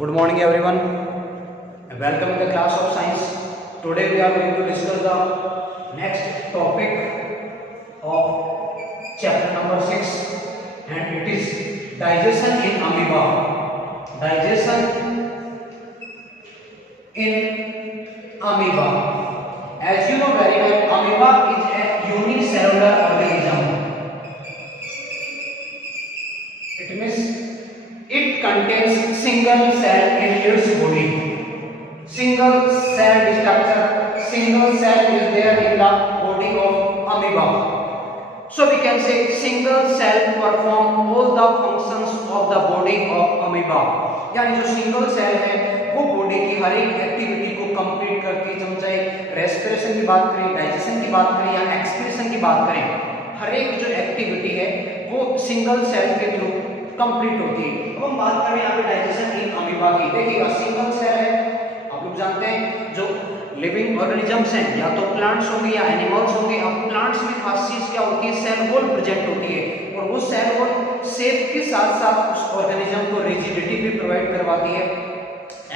Good morning everyone. Welcome to the class of science. Today we are going to discuss the next topic of chapter number 6 and it is digestion in amoeba. Digestion in amoeba. As you know very well, amoeba is a unicellular organism. It means it contains single cell in its body. Single cell structure, single cell is there in the body of amoeba. So we can say single cell perform all the functions of the body of amoeba. यानी जो single cell है वो body की हर एक activity को complete करती है। चाहे रेस्पिरेशन की बात करें, डाइजेशन की बात करें या एक्सक्रीशन की बात करें, हर एक जो एक्टिविटी है वो सिंगल सेल के थ्रू कंप्लीट होती है। अब हम बात करें यहाँ पे डाइजेशन इन अमीबा की। देखिएगा सिंगल सेल है, आप लोग जानते हैं जो लिविंग ऑर्गेनिजम्स हैं या तो प्लांट्स होंगे या एनिमल्स होंगे। अब प्लांट्स में खास चीज क्या होती है, सेल वॉल प्रेजेंट होती है और वो सेल वॉल शेप के साथ साथ उस ऑर्गेनिज्म को रिजिडिटी भी प्रोवाइड करवाती है।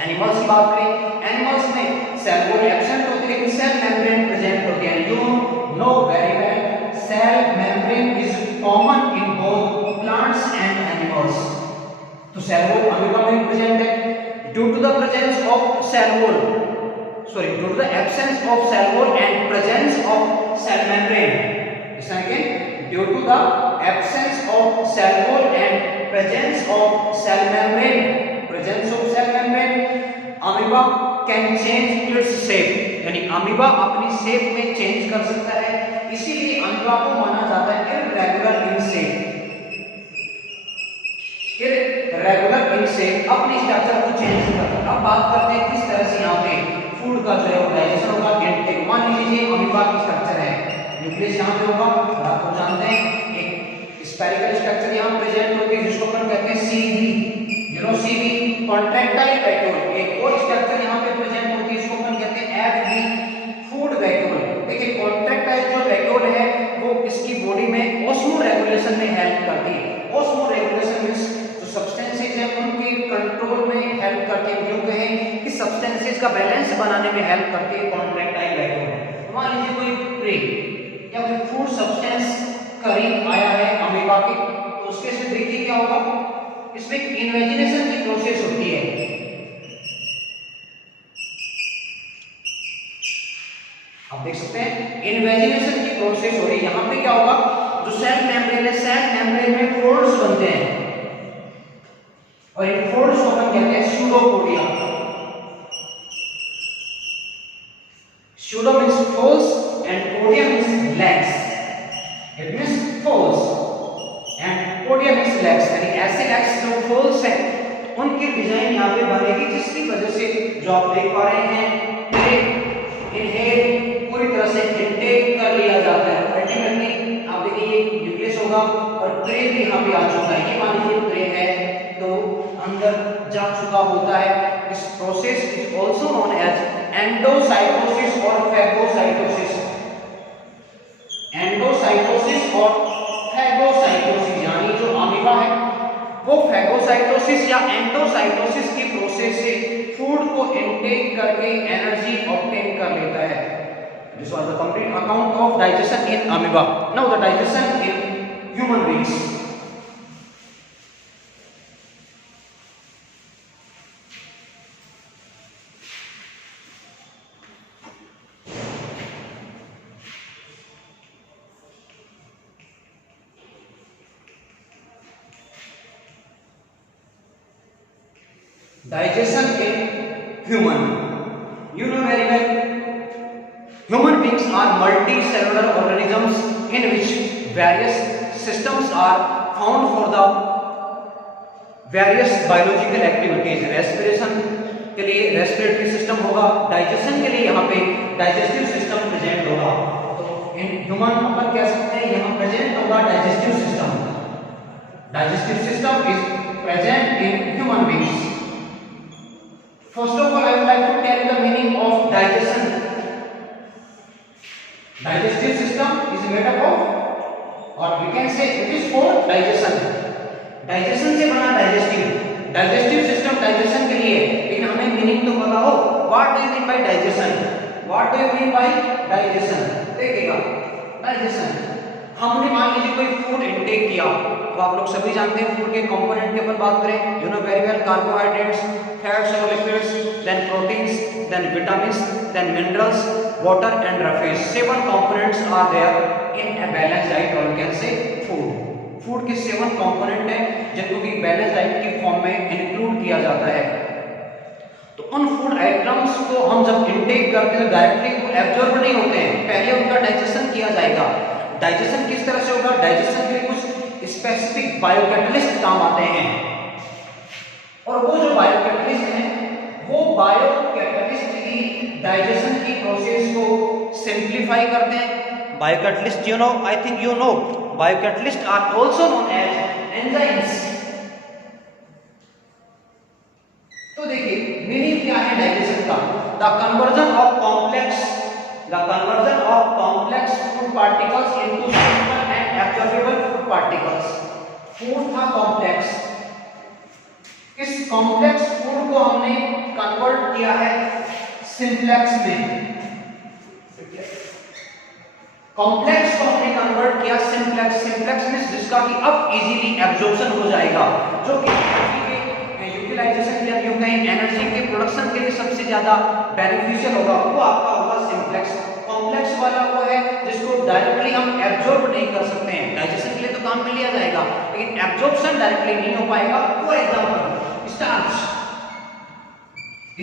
एनिमल्स की बात करें, एनिमल्स में सेल वॉल एब्सेंट होती है लेकिन सेल मेम्ब्रेन प्रेजेंट होती है। You know very well cell membrane is common in both plants and animals. तो सेल वॉल अमीबा में प्रेजेंट है। Due to the presence of cell wall, sorry, due to the absence of cell wall and presence of cell membrane. Listen again, due to the absence of cell wall and presence of cell membrane, amoeba can change its shape. यानी amoeba अपनी shape में change कर सकता है, इसीलिए amoeba को माना जाता है irregular in shape. Irregular in shape अपनी स्ट्रक्चर को चेंज करता है। अब बात करते हैं किस तरह से यहाँ पे फूड का जो है वो डाइजेशन होगा। इनटेक मान लीजिए अमीबा की स्ट्रक्चर है, न्यूक्लियस यहाँ पे होगा और आप लोग जानते हैं एक स्फेरिकल स्ट्रक्चर यहाँ प्रेजेंट होती है जिसको अपन कहते हैं CV, you know CV contractile vacuole. एक और स्ट्रक्चर यहाँ पे प्रेजेंट होती है इसको अपन कहते हैं एफवी फूड वैक्यूल। देखिए कॉन्ट्रैक्टाइल जो वैक्यूल है वो इसकी बॉडी में ऑस्मो रेगुलेशन में हेल्प करती है। ऑस्मो रेगुलेशन मींस जो सब्सटेंसेस है उनके कंट्रोल में हेल्प करती है, क्यों कहें कि सब्सटेंसेस का बैलेंस बनाने में हेल्प करती है कॉन्ट्रैक्टाइल वैक्यूल। मान लीजिए कोई प्रे या कोई फूड सब्सटेंस करीब आया है अमीबा के, तो उसके से देखिए क्या होगा, इसमें इन्वेजिनेशन की प्रोसेस होती है। आप देख सकते हैं इन्वेजिनेशन की प्रोसेस हो रही है। यहाँ पे क्या होगा, जो सेल मेम्ब्रेन है, सेल मेम्ब्रेन में फोल्ड्स बनते हैं और इन फोल्ड्स को हम कहते हैं pseudopodia. Pseudo means folds and podium means legs. It means folds and podium means legs. यानी ऐसे legs जो folds हैं उनकी डिजाइन यहाँ पे बनेगी जिसकी वजह से जो आप देख पा रहे हैं इन्हेल पूरी तरह से इंटेक कर लिया जाता है। अल्टीमेटली आप देखिए ये न्यूक्लियस होगा और प्रे भी यहाँ पे आ चुका है। ये मान लीजिए प्रे है तो अंदर जा चुका होता है। इस process is also known as endocytosis और फैगोसाइटोसिस। एंडोसाइटोसिस और फैगोसाइटोसिस यानी जो अमीबा है वो फैगोसाइटोसिस या एंडोसाइटोसिस की प्रोसेस से फूड को इनटेक करके एनर्जी ऑब्टेन कर लेता है। This was the complete account of digestion in amoeba. Now the digestion in human beings. Digestion in human. You know very well, human beings are multicellular organisms in which various systems are found for the various biological activities. Respiration के लिए respiratory system होगा, digestion के लिए यहाँ पे digestive system present होगा। तो in human अपन कह सकते हैं यहाँ प्रेजेंट होगा digestive system. Digestive system is present in human beings. First of all, I would like to tell you the meaning of digestion. Digestive system is made up of, or we can say it is for digestion. Digestion से बना digestive. Digestive system digestion के लिए, लेकिन हमें meaning तो पता हो। What do you mean by digestion? What do you mean by digestion? देखिएगा, डाइजेशन, हमने मान लीजिए कोई फूड इनटेक किया, तो आप लोग सभी जानते हैं फूड के कंपोनेंट की अपन बात करें, you know very well, carbohydrates, fats और lipids, then proteins, then vitamins, then minerals, water and roughage. 7 components are there in a balance diet, और कैन से फूड। फूड के 7 कंपोनेंट हैं जिनको कि बैलेंस डाइट की फॉर्म में include किया जाता है। तो उन फूड आइटम्स को हम जब इनटेक करते हैं डायरेक्टली वो एब्जॉर्ब नहीं होते हैं, पहले उनका डाइजेशन किया जाएगा। डाइजेशन किस तरह से होगा? डाइजेशन के कुछ स्पेसिफिक बायोकैटलिस्ट काम आते हैं, और वो जो बायोकैटलिस्ट हैं वो बायोकैटलिस्ट ही डाइजेशन की प्रोसेस को सिंप्लीफाई करते हैं। Biocatalyst, you know, I think you know, biocatalyst are also known as enzymes. तो देखिए मीनिंग क्या है डाइजेशन का? The conversion of complex food particles into simple and absorbable food particles. Food था कॉम्प्लेक्स, इस कॉम्प्लेक्स फूड को हमने convert किया है सिंप्लेक्स में। कॉम्प्लेक्स को हमने कन्वर्ट किया सिंप्लेक्स, सिंप्लेक्स में जिसका कि अब इजीली एब्जॉर्प्शन हो जाएगा, जो कि यूटिलाइजेशन या यूं कहें एनर्जी के प्रोडक्शन के लिए सबसे ज्यादा बेनिफिशियल होगा, वो आपका होगा सिंप्लेक्स। कॉम्प्लेक्स वाला वो है जिसको डायरेक्टली हम एब्जॉर्ब नहीं कर सकते हैं, डाइजेशन के लिए तो काम में लिया जाएगा लेकिन एब्जॉर्प्शन डायरेक्टली नहीं हो पाएगा। For example starch,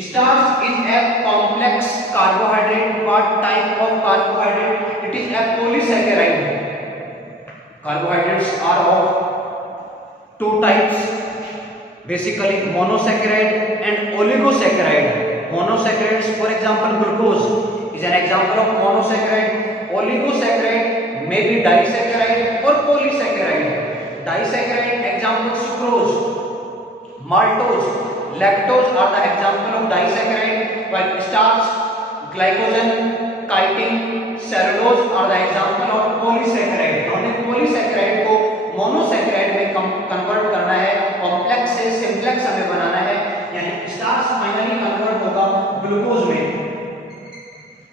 starch is a complex carbohydrate. What type of carbohydrate? It is a polysaccharide. Carbohydrates are of 2 types, basically monosaccharide and oligosaccharide. Monosaccharides, for example glucose is an example of monosaccharide. Oligosaccharide may be disaccharide or polysaccharide. Disaccharide example sucrose, maltose, lactose are the example of disaccharide, while starch, glycogen, chitin, cellulose are the example of polysaccharide. हमने polysaccharide को monosaccharide में convert करना है, complex से simplex हमें बनाना है, यानी starch finally convert होगा ग्लूकोज में।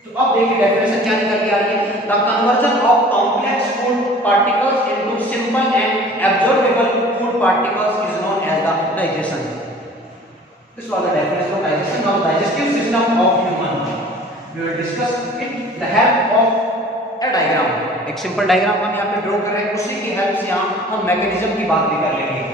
तो अब देखिए डेफिनेशन क्या निकल के आ रही है? The conversion of complex food particles into simple and absorbable food particles is known as the digestion. This was the definition of digestion of digestive system of human. We will discuss it the help of a diagram. एक simple diagram हम यहाँ पे draw कर रहे हैं, उसी की help से हम मैकेनिज्म की बात भी कर लेंगे।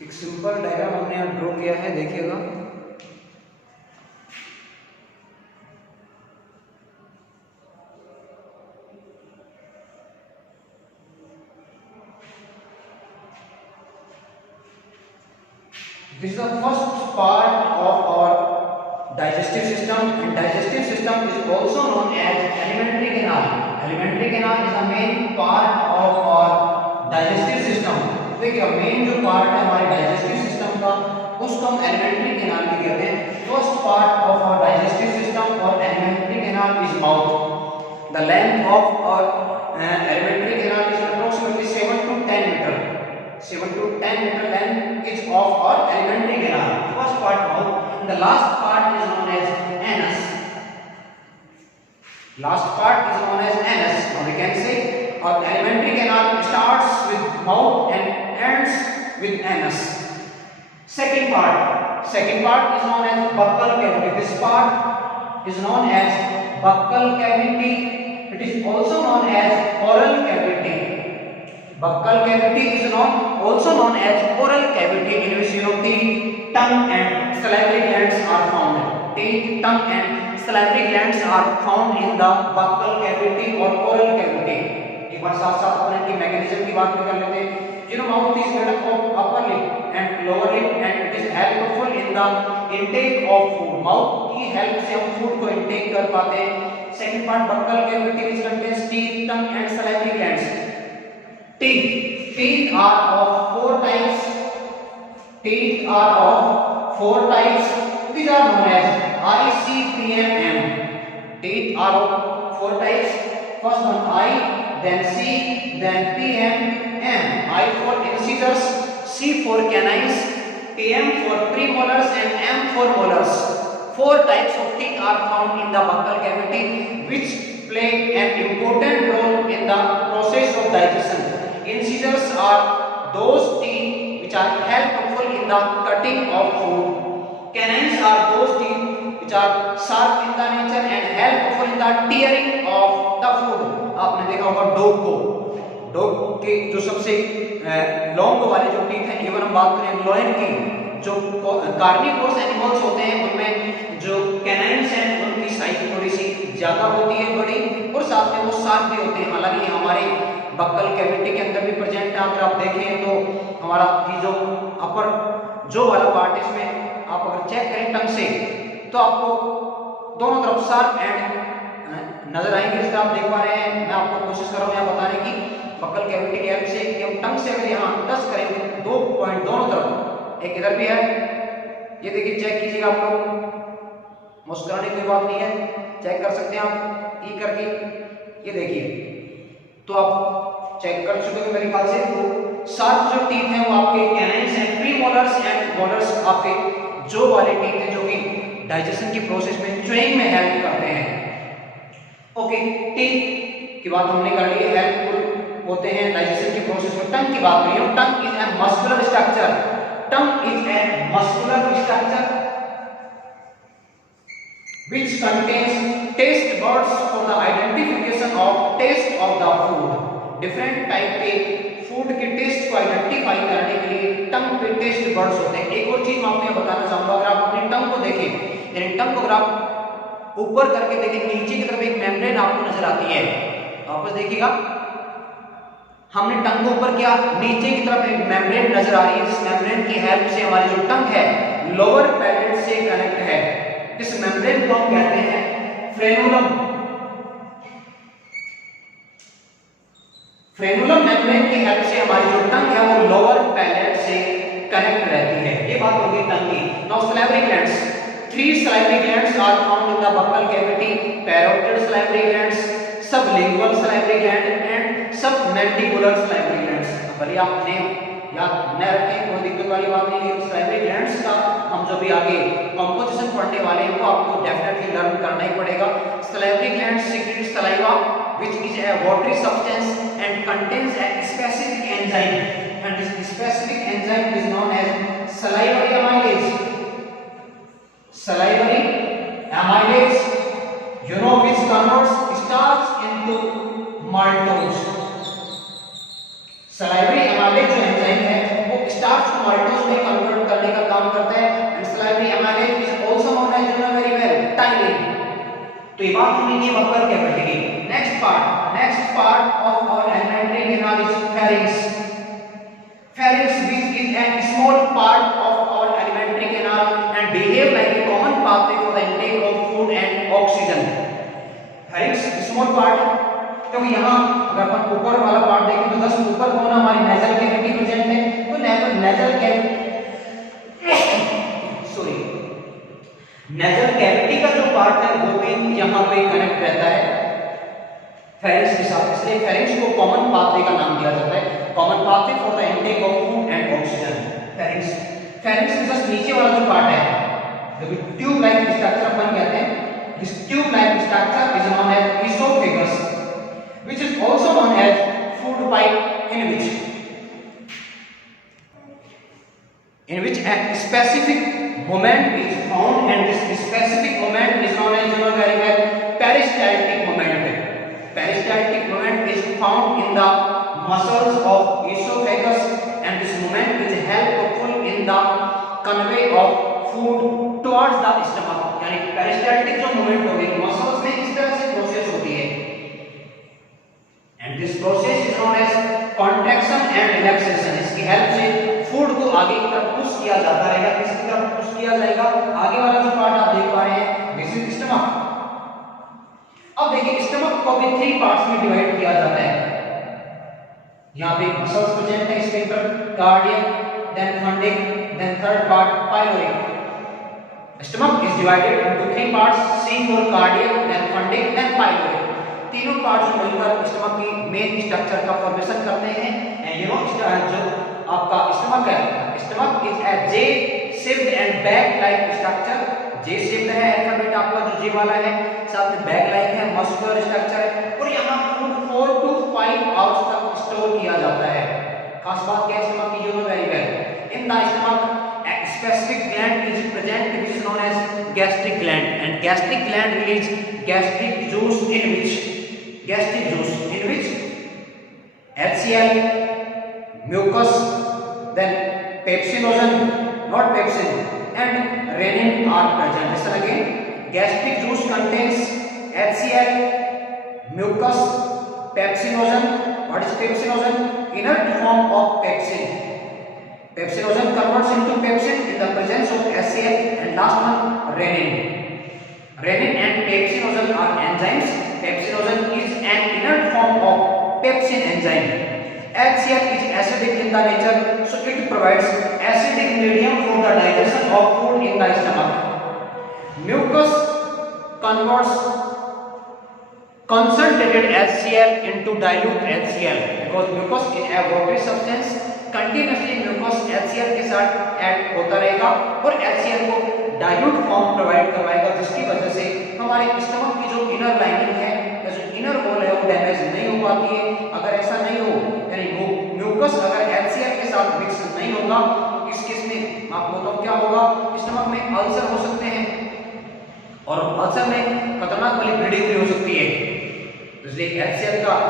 एक सिंपल डायग्राम हमने यहाँ ड्रॉ किया है, देखिएगा। This is the first part of our digestive system, and digestive system is also known as alimentary canal. Alimentary canal is the main part of our digestive system. देखिए main जो part है हमारे digestive system का, उसको हम alimentary canal भी कहते हैं। First part of our digestive system और alimentary canal is mouth. The length of our alimentary canal is approximately 7 to 10 meter. 7 to 10 meter length is of our alimentary canal. First part mouth, and the last part is known as anus. Last part is known as anus. Now we can say our alimentary canal starts with mouth and ends with anus. Second part is known as buccal cavity. This part is known as buccal cavity. It is also known as oral cavity. Buccal cavity is also known as oral cavity, in which teeth, tongue and salivary glands are found. Teeth, tongue and salivary glands are found in the buccal cavity or oral cavity. एक बार साथ साथ अपन इनकी mechanism की बात भी कर लेते हैं। Mouth is made up of upper lip and lower lip, and it is helpful in the intake of food. Mouth की help से हम food को intake कर पाते हैं। Second part buccal cavity, which contains teeth, tongue and salivary glands. Teeth are of four types. Teeth are of four types. These are known as I, C, P and M. Teeth are of four types. First one I, then C, then P and M. I for incisors, C for canines, PM for premolars and M for molars. Four types of teeth are found in the buccal cavity, which play an important role in the process of digestion. Incisors are those teeth which are helpful in the cutting of food. Canines are those teeth which are sharp in the nature and helpful in the tearing of the food. आपने देखा होगा dog के जो सबसे long वाले जो teeth हैं, even हम बात करें लॉयन की, जो कार्निवोरस एनिमल्स होते हैं उनमें जो कैनाइन्स हैं उनकी साइज थोड़ी सी ज्यादा होती है, बड़ी, और साथ में वो शार्प भी होते हैं। हालांकि हमारे बक्कल कैविटी के अंदर भी प्रेजेंट है। अगर आप देखें तो हमारा ये जो अपर जो वाला पार्ट, इसमें आप अगर चेक करें टंग से तो आपको दोनों तरफ शार्प एंड नजर आएंगे, जिससे आप देख पा रहे हैं। मैं आपको कोशिश कर रहा हूँ यहाँ बताने की बक्कल कैविटी की हेल्प से कि हम टंग से अगर यहाँ टच करेंगे तो दो पॉइंट दोनों तरफ, एक इधर भी है, ये देखिए चेक कीजिएगा आप लोग, मुस्कुराने की कोई बात नहीं है, चेक कर सकते हैं आप ई करके, ये देखिए। तो आप चेक कर चुके हो मेरे ख्याल से। तो सात जो टीथ हैं वो आपके कैनाइन्स हैं, प्रीमोलर्स एंड मोलर्स आपके जो वाले टीथ हैं जो कि डाइजेशन की प्रोसेस में च्युइंग में हेल्प करते हैं। ओके, टीथ की बात हमने कर ली, हेल्पफुल होते हैं डाइजेशन की प्रोसेस में। टंग की बात करें, tongue is a muscular structure. Tongue is a muscular structure which contains taste buds for the identification of taste of the food. Different type के फूड के टेस्ट को आइडेंटिफाई करने के लिए टंग पे टेस्ट बर्ड्स होते हैं। एक और चीज मैं आपको बताना चाहूंगा, अगर आप अपनी टंग को देखें, यानी टंग को अगर आप ऊपर करके देखें, नीचे की तरफ एक मेम्ब्रेन आपको नजर आती है। वापस देखिएगा, हमने टंग को ऊपर किया, नीचे की तरफ एक मेम्ब्रेन नजर आ रही है, जिस मेम्ब्रेन की हेल्प से हमारी जो टंग है लोअर पैलेट से कनेक्ट है। इस मेम्ब्रेन को हम कहते हैं फ्रेनुलम। फ्रेनुलम मेम्ब्रेन की हेल्प से हमारी जो टंग है वो लोअर पैलेट से कनेक्ट रहती है। ये बात होगी टंग की। Now salivary glands, 3 salivary glands are found in the buccal cavity: parotid salivary glands, sublingual salivary gland and submandibular salivary glands। भले आपने याद न रखें, कोई दिक्कत वाली बात नहीं है। salivary glands का हम जो भी आगे कंपोजिशन पढ़ने वाले हैं वो आपको डेफिनेटली लर्न करना ही पड़ेगा। salivary glands secrete saliva which is a watery substance and contains a specific enzyme, and this specific enzyme is known as salivary amylase. Salivary amylase, which converts starch into maltose। salivary amylase जो enzyme है वो starch को maltose में convert करने का काम करता है। And salivary amylase is also known as, you know very well, tyline। तो ये बात हमने की बक्कल कैविटी की। Next part of our alimentary canal is pharynx। pharynx which is a small part of our alimentary canal and behave like a common pathway for the intake of food and oxygen। pharynx small part, क्योंकि यहाँ अगर अपन ऊपर वाला part देखें तो just ऊपर कौन हमारी नेजल कैविटी प्रेजेंट है, तो नेजल कैविटी इसलिए फेरिंक्स को कॉमन पाथवे का नाम दिया जाता है, common pathway for the intake of food and oxygen. Pharynx, pharynx के जस्ट नीचे वाला जो पार्ट है, जो ट्यूब लाइक स्ट्रक्चर अपन कहते हैं, this tube like structure is known as oesophagus, which is also known as food pipe, in which a specific movement is found, and this specific movement is known as, you know very well, peristaltic movement. Peristaltic movement is found in the muscles of esophagus, and this movement is helpful in the convey of food towards the stomach. यानी peristaltic जो movement होगी muscles में इस तरह से process होती है, and this process is known as contraction and relaxation. इसकी हेल्प से फूड को आगे की तरफ पुश किया जाता रहेगा, किसकी तरफ पुश किया जाएगा, आगे वाला जो पार्ट आप देख पा रहे हैं दिस इज स्टमक। अब देखिए स्टमक को भी 3 पार्ट्स में डिवाइड किया जाता है, यहाँ पे मसल्स प्रेजेंट है, sphincter, cardiac, then fundic, then third part pyloric. Stomach is divided into 3 parts, C for cardiac, then fundic, then pyloric. तीनों पार्ट्स मिलकर स्टमक की मेन स्ट्रक्चर का फॉर्मेशन करते हैं। एंड यू नो जो आपका स्टमक है, stomach is a J shaped and bag like structure. J shaped है अल्फाबेट आपका जो जे वाला है, साथ में बैग लाइक है, मस्कुलर स्ट्रक्चर है, और यहाँ फूड 4 to 5 आवर्स तक स्टोर किया जाता है। खास बात क्या है स्टमक की, you know very well, in the stomach a specific gland is present which is known as gastric gland, and gastric gland release gastric juice in which HCl, mucus, then pepsinogen, not pepsin, and renin are present. Listen again, gastric juice contains HCl, mucus, pepsinogen. What is pepsinogen? Inert form of pepsin. Pepsinogen converts into pepsin in the presence of HCl, and last one renin. Renin and pepsinogen are enzymes. Pepsinogen is an inert form of pepsin enzyme. HCl is acidic in the nature, so it provides acidic medium for the digestion of food in the stomach. Mucus converts concentrated HCl into dilute HCl, because mucus is a watery substance. Continuously mucus HCl के साथ add होता रहेगा और HCl को dilute form provide करवाएगा, जिसकी वजह से हमारे स्टमक की जो इनर लाइनिंग है या जो इनर वॉल है वो डैमेज नहीं हो पाती है। अगर ऐसा नहीं हो, यानी म्यूकस अगर HCl के साथ मिक्स नहीं होगा, इस केस में आपको तो क्या होगा, स्टमक में अल्सर हो सकते हैं, और अल्सर में खतरनाक वाली ब्लीडिंग भी हो सकती है। इसलिए HCl का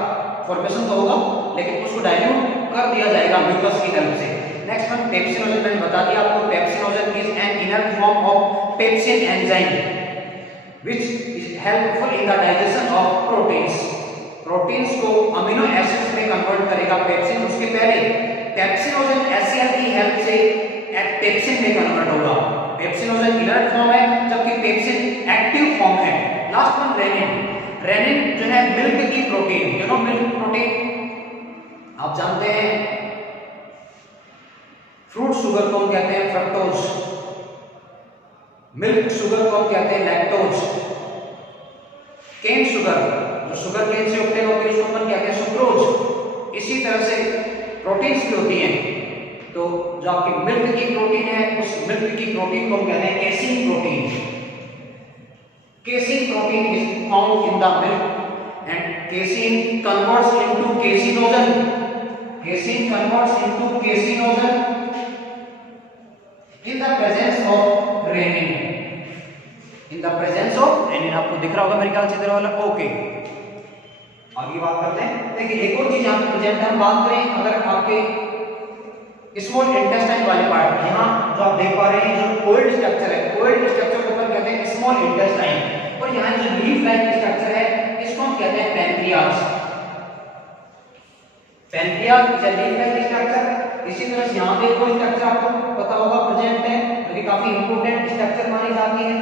फॉर्मेशन तो होगा, लेकिन उसको डाइल्यूट कर दिया जाएगा म्यूकस की हेल्प से। नेक्स्ट वन पेप्सिनोजन, मैंने बता दिया आपको, pepsinogen is an inner form of pepsin enzyme which is helpful in the digestion of proteins. Proteins को अमीनो एसिड्स में कन्वर्ट करेगा पेप्सिन। उसके पहले पेप्सिनोजन HCl की हेल्प से पेप्सिन में कन्वर्ट होगा। पेप्सिनोजन इनर्ट फॉर्म है, जबकि पेप्सिन एक्टिव फॉर्म है। Last one rennin. रेनिन जो है मिल्क की प्रोटीन, यू नो मिल्क प्रोटीन आप जानते हैं। फ्रूट शुगर को हम कहते हैं फ्रक्टोज, मिल्क शुगर को हम कहते हैं लैक्टोज, केन शुगर जो शुगर केन से ऑब्टेन होती है उसको हम कहते हैं सुक्रोज। इसी तरह से प्रोटीन्स भी होती हैं, तो जो आपकी मिल्क की प्रोटीन है उस मिल्क की प्रोटीन को हम कहते हैं casein protein. Casein protein is found in the milk and casein converts into caseinogen. Casein converts into caseinogen in the presence of renin. In the presence of renin, आपको दिख रहा होगा मेरे ख्याल से इधर वाला। ओके, आगे बात करते हैं। देखिए एक और चीज यहाँ पे प्रेजेंट है, हम बात करें अगर आपके स्मॉल इंटेस्टाइन वाले पार्ट, यहाँ जो आप देख पा रहे हैं जो कोल्ड स्ट्रक्चर है, कोल्ड स्ट्रक्चर को अपन कहते हैं स्मॉल इंटेस्टाइन, और यहाँ जो लीफ लाइक स्ट्रक्चर है इसको हम कहते हैं pancreas. Pancreas is a leaf like structure. इसी तरह से यहाँ पे कोई स्ट्रक्चर आपको पता होगा प्रेजेंट है, जो कि काफी इंपॉर्टेंट स्ट्रक्चर मानी जाती है,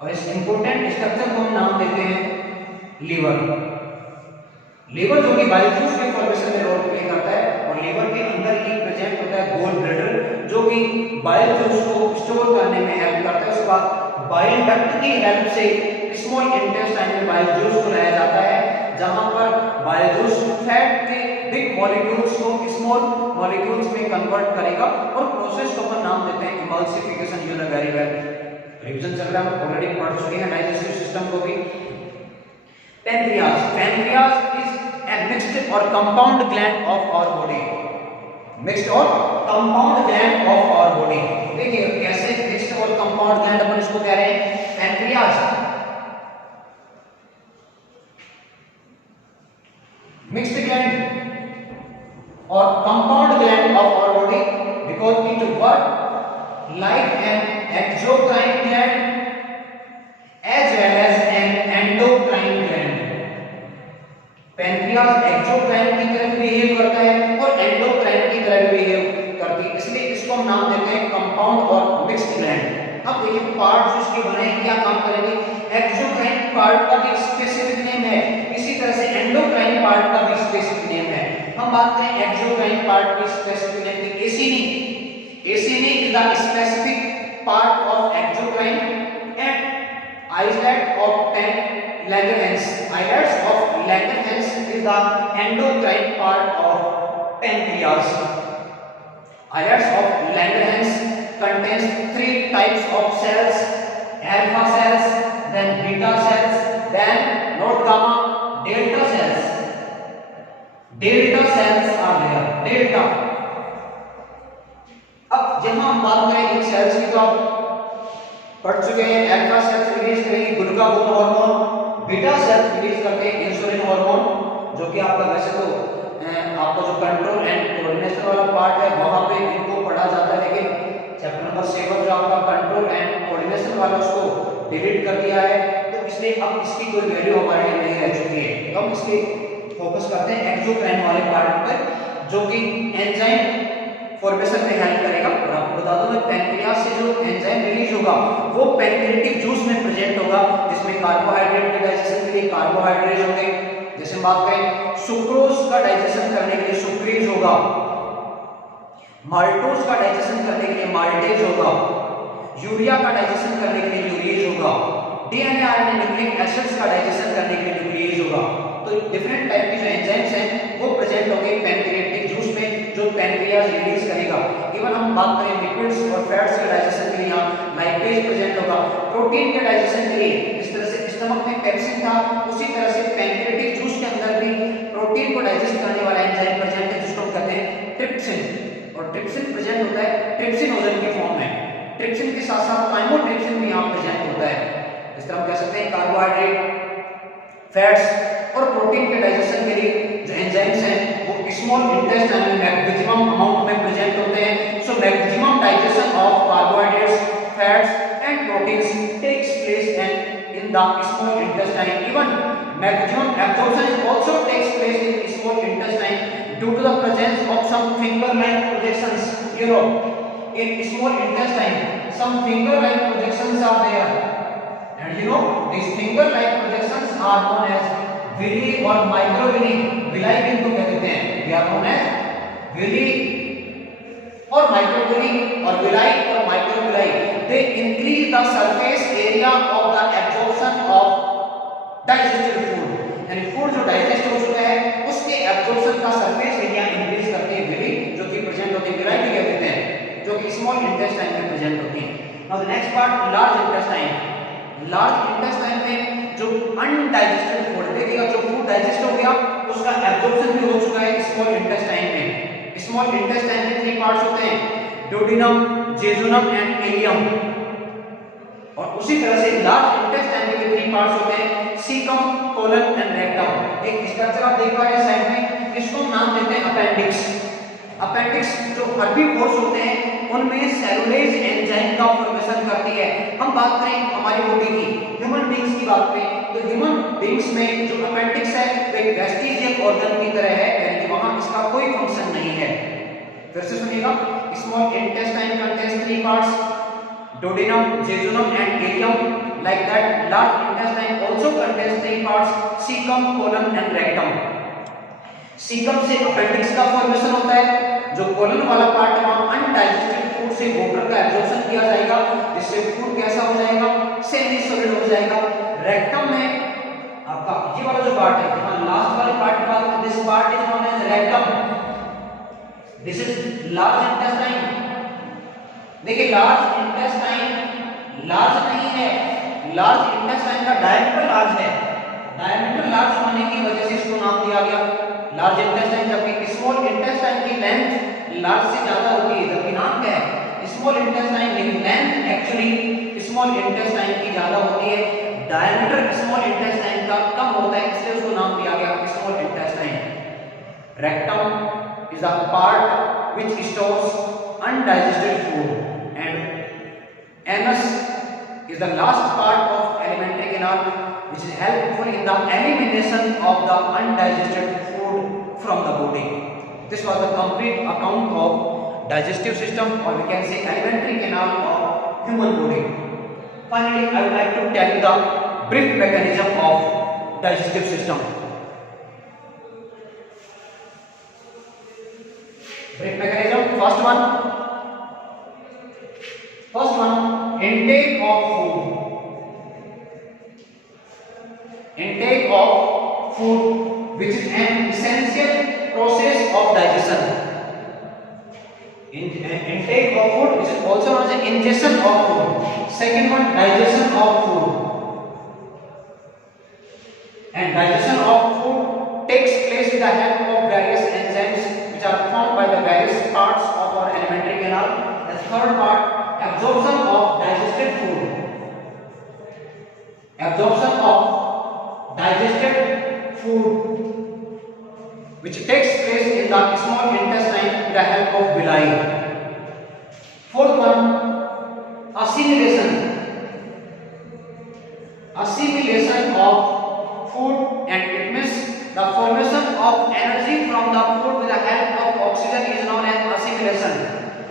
और इस इंपॉर्टेंट स्ट्रक्चर को हम नाम देते हैं लीवर। लीवर जो कि बाइल जूस के फॉर्मेशन में रोल प्ले करता है, और लीवर के अंदर ही प्रेजेंट होता है गोल ब्लैडर जो कि बाइल जूस को स्टोर करने में हेल्प करता है। उसके बाद बाइल डक्ट की हेल्प से स्मॉल इंटेस्टाइन में बाइल जूस को लाया जाता है, जहां पर बायोजूस फैट के बिग मॉलिक्यूल्स को स्मॉल मॉलिक्यूल्स में कन्वर्ट करेगा और प्रोसेस को अपन नाम देते हैं emulsification. You know very well, revision चल रहा है, ऑलरेडी पढ़ चुके हैं डाइजेस्टिव सिस्टम को भी। Pancreas, pancreas is a mixed और compound gland of our body, mixed और compound gland of our body. देखिए कैसे मिक्स्ड और कंपाउंड ग्लैंड अपन इसको कह रहे हैं पैनक्रियाज। मिक्स्ड ग्लैंड और compound gland of our body because it work like an exocrine gland as well as an endocrine gland. Pancreas exocrine की तरह बिहेव करता है और एंडोक्राइन की तरह बिहेव करती है, इसलिए इसको हम नाम देते हैं कंपाउंड और मिक्स्ड ग्लैंड। अब देखिए पार्ट्स इसके बने हैं, क्या काम करेंगे। एक्सोक्राइन पार्ट का भी स्पेसिफिक नेम है, इसी तरह से एंडोक्राइन पार्ट का भी स्पेसिफिक नेम है। हम बात करें एक्सोक्राइन पार्ट की स्पेसिफिक नेम की, acini. Acini is the specific part of exocrine and islet of Langerhans, islets of Langerhans is the endocrine part of pancreas. Islets of Langerhans contains 3 types of cells: alpha cells, then beta cells, then not gamma, delta cells. Delta cells are there. Delta. अब जब हम बात करें इन sales की तो आप पढ़ चुके हैं। अल्फा सेल्स रिलीज करेंगे glucagon hormone, beta cells release करते हैं इंसुलिन हार्मोन, जो कि आपका वैसे तो आपका जो कंट्रोल एंड कोऑर्डिनेशन वाला पार्ट है वहां पे इनको पढ़ा जाता है, लेकिन चैप्टर नंबर 7 जो आपका कंट्रोल एंड कोऑर्डिनेशन वाला उसको डिलीट कर दिया है, तो इसलिए अब इसकी कोई वैल्यू हमारे लिए नहीं रह चुकी है। तो हम इसके फोकस करते हैं एक्सोक्राइन वाले पार्ट पर, जो कि एंजाइम फॉर्मेशन में हेल्प करेगा। और आपको बता दूं मैं पैनक्रियाज से जो एंजाइम रिलीज होगा वो पैनक्रियाटिक जूस में प्रेजेंट होगा, जिसमें कार्बोहाइड्रेट के डाइजेशन के लिए कार्बोहाइड्रेट होंगे। जैसे हम बात करें सुक्रोज का डाइजेशन करने के लिए सुक्रेज होगा, माल्टोज का डाइजेशन करने के लिए माल्टेज होगा, यूरिया का डाइजेशन करने के लिए यूरेज होगा, डीएनए आरएनए न्यूक्लिक एसिड्स का डाइजेशन करने के लिए न्यूक्लियेज होगा। तो डिफरेंट टाइप के जो एंजाइम्स हैं वो प्रेजेंट होंगे पैनक्रियाटिक जूस में, जो पैनक्रियाज रिलीज करेगा। इवन हम बात करें लिपिड्स और फैट्स के डाइजेशन के लिए यहाँ लाइपेज प्रेजेंट होगा। प्रोटीन के डाइजेशन के लिए जिस तरह से स्टमक में पेप्सिन था, उसी तरह से पैनक्रियाटिक जूस के अंदर भी प्रोटीन को डाइजेस्ट करने वाला एंजाइम प्रेजेंट है, जिसको हम कहते हैं ट्रिप्सिन। और ट्रिप्सिन प्रेजेंट होता है ट्रिप्सिनोजन की फॉर्म में। ट्रिप्सिन के साथ साथ थाइमोट्रिप्सिन भी यहाँ प्रेजेंट होता है। इस तरह हम कह सकते हैं कार्बोहाइड्रेट, फैट्स और प्रोटीन के डाइजेशन के लिए जो एंजाइम्स हैं वो स्मॉल इंटेस्टाइन में मैक्सिमम अमाउंट में प्रेजेंट होते हैं। So maximum digestion of carbohydrates, fats and proteins takes place and in the small intestine. Even maximum absorption also takes place in small intestine due to the presence of some finger-like projections. You know, in small intestine, some finger-like projections are there. And you know, these finger-like projections are known as villi or microvilli. villi इनको क्या कहते हैं? We are known as villi or microvilli or villi or microvilli. They increase the surface area of the absorption of digested food. यानी food जो digest हो चुका है उसके एब्जॉर्प्शन का सरफेस एरिया इंक्रीज करते हैं villi, जो कि प्रेजेंट होती है villi भी क्या कहते हैं, जो कि स्मॉल इंटेस्टाइन में प्रेजेंट होती है। Now the next part large intestine. Large intestine में जो अनडाइजेस्टेड फूड, देखिएगा जो फूड डाइजेस्ट हो गया उसका एब्जॉर्प्शन भी हो चुका है स्मॉल इंटेस्टाइन में। स्मॉल इंटेस्टाइन में 3 पार्ट्स होते हैं, ड्यूडेनम, जेजुनम एंड इलियम। और उसी तरह से लार्ज इंटेस्टाइन में भी 3 पार्ट्स होते हैं, सीकम, कोलन एंड रेक्टम। एक स्ट्रक्चर आप देख पा रहे हैं साइड में, इसको नाम देते हैं अपेंडिक्स। अपेंडिक्स जो हर्बीवोर्स होते हैं उनमें सेलुलोज एंजाइम का फॉर्मेशन करती है। हम बात करें हमारी बॉडी की, ह्यूमन बीइंग्स की बात करें तो ह्यूमन बीइंग्स में जो अपेंडिक्स है वो एक वेस्टिजियल ऑर्गन की तरह है, यानी कि वहां इसका कोई फंक्शन नहीं है। फिर से सुनिएगा, small intestine contains 3 parts, duodenum, jejunum and ileum. Like that, large intestine also contains 3 parts, cecum, colon and rectum. Caecum से अपेंडिक्स का फॉर्मेशन होता है, जो कोलन वाला पार्ट है वहां अनडाइजेस्टेड फूड से वाटर का एब्जॉर्प्शन किया जाएगा, जिससे फूड कैसा हो जाएगा, सेमी सॉलिड हो जाएगा। रेक्टम में आपका आपका ये वाला जो पार्ट है, जहां लास्ट वाले पार्ट की बात करें, this part is known as rectum, this is large intestine. देखिए लार्ज इंटेस्टाइन लार्ज नहीं है, लार्ज इंटेस्टाइन का डायमीटर लार्ज है, डायमीटर लार्ज होने की वजह से इसको नाम दिया गया लार्ज इंटेस्टाइन, जबकि स्मॉल इंटेस्टाइन की लेंथ लार्ज से ज्यादा होती है, जबकि नाम क्या है स्मॉल इंटेस्टाइन, लेकिन लेंथ एक्चुअली स्मॉल इंटेस्टाइन की ज्यादा होती है, डायमीटर स्मॉल इंटेस्टाइन का कम होता है, इसलिए उसको नाम दिया गया small intestine. Rectum is the part which stores undigested food and anus is the last part of alimentary canal which is helpful in the elimination of the undigested food from the body. This was the complete account of digestive system, or we can say alimentary canal of human body. Finally, I would like to tell you the brief mechanism of digestive system. Brief mechanism. First one, intake of food. Intake of food, which is an essential process of digestion. Intake of food, which is also known as ingestion of food. Second one, digestion of food. And digestion of food takes place with the help of various enzymes which are formed by the various parts of our alimentary canal. The third part, absorption of digested food. Absorption of digested food which takes place in the small intestine with the help of villi. Fourth one, assimilation. Assimilation of food, and it means the formation of energy from the food with the help of oxygen is known as assimilation.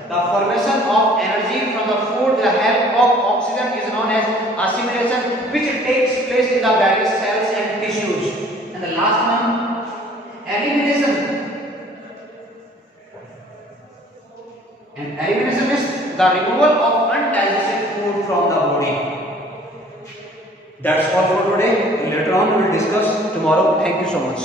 The formation of energy from the food with the help of oxygen is known as assimilation, which takes place in the various cells and tissues. And the last one, elimination. And elimination is the removal of undigested food from the body. That's all for today. Later on we will discuss tomorrow. Thank you so much.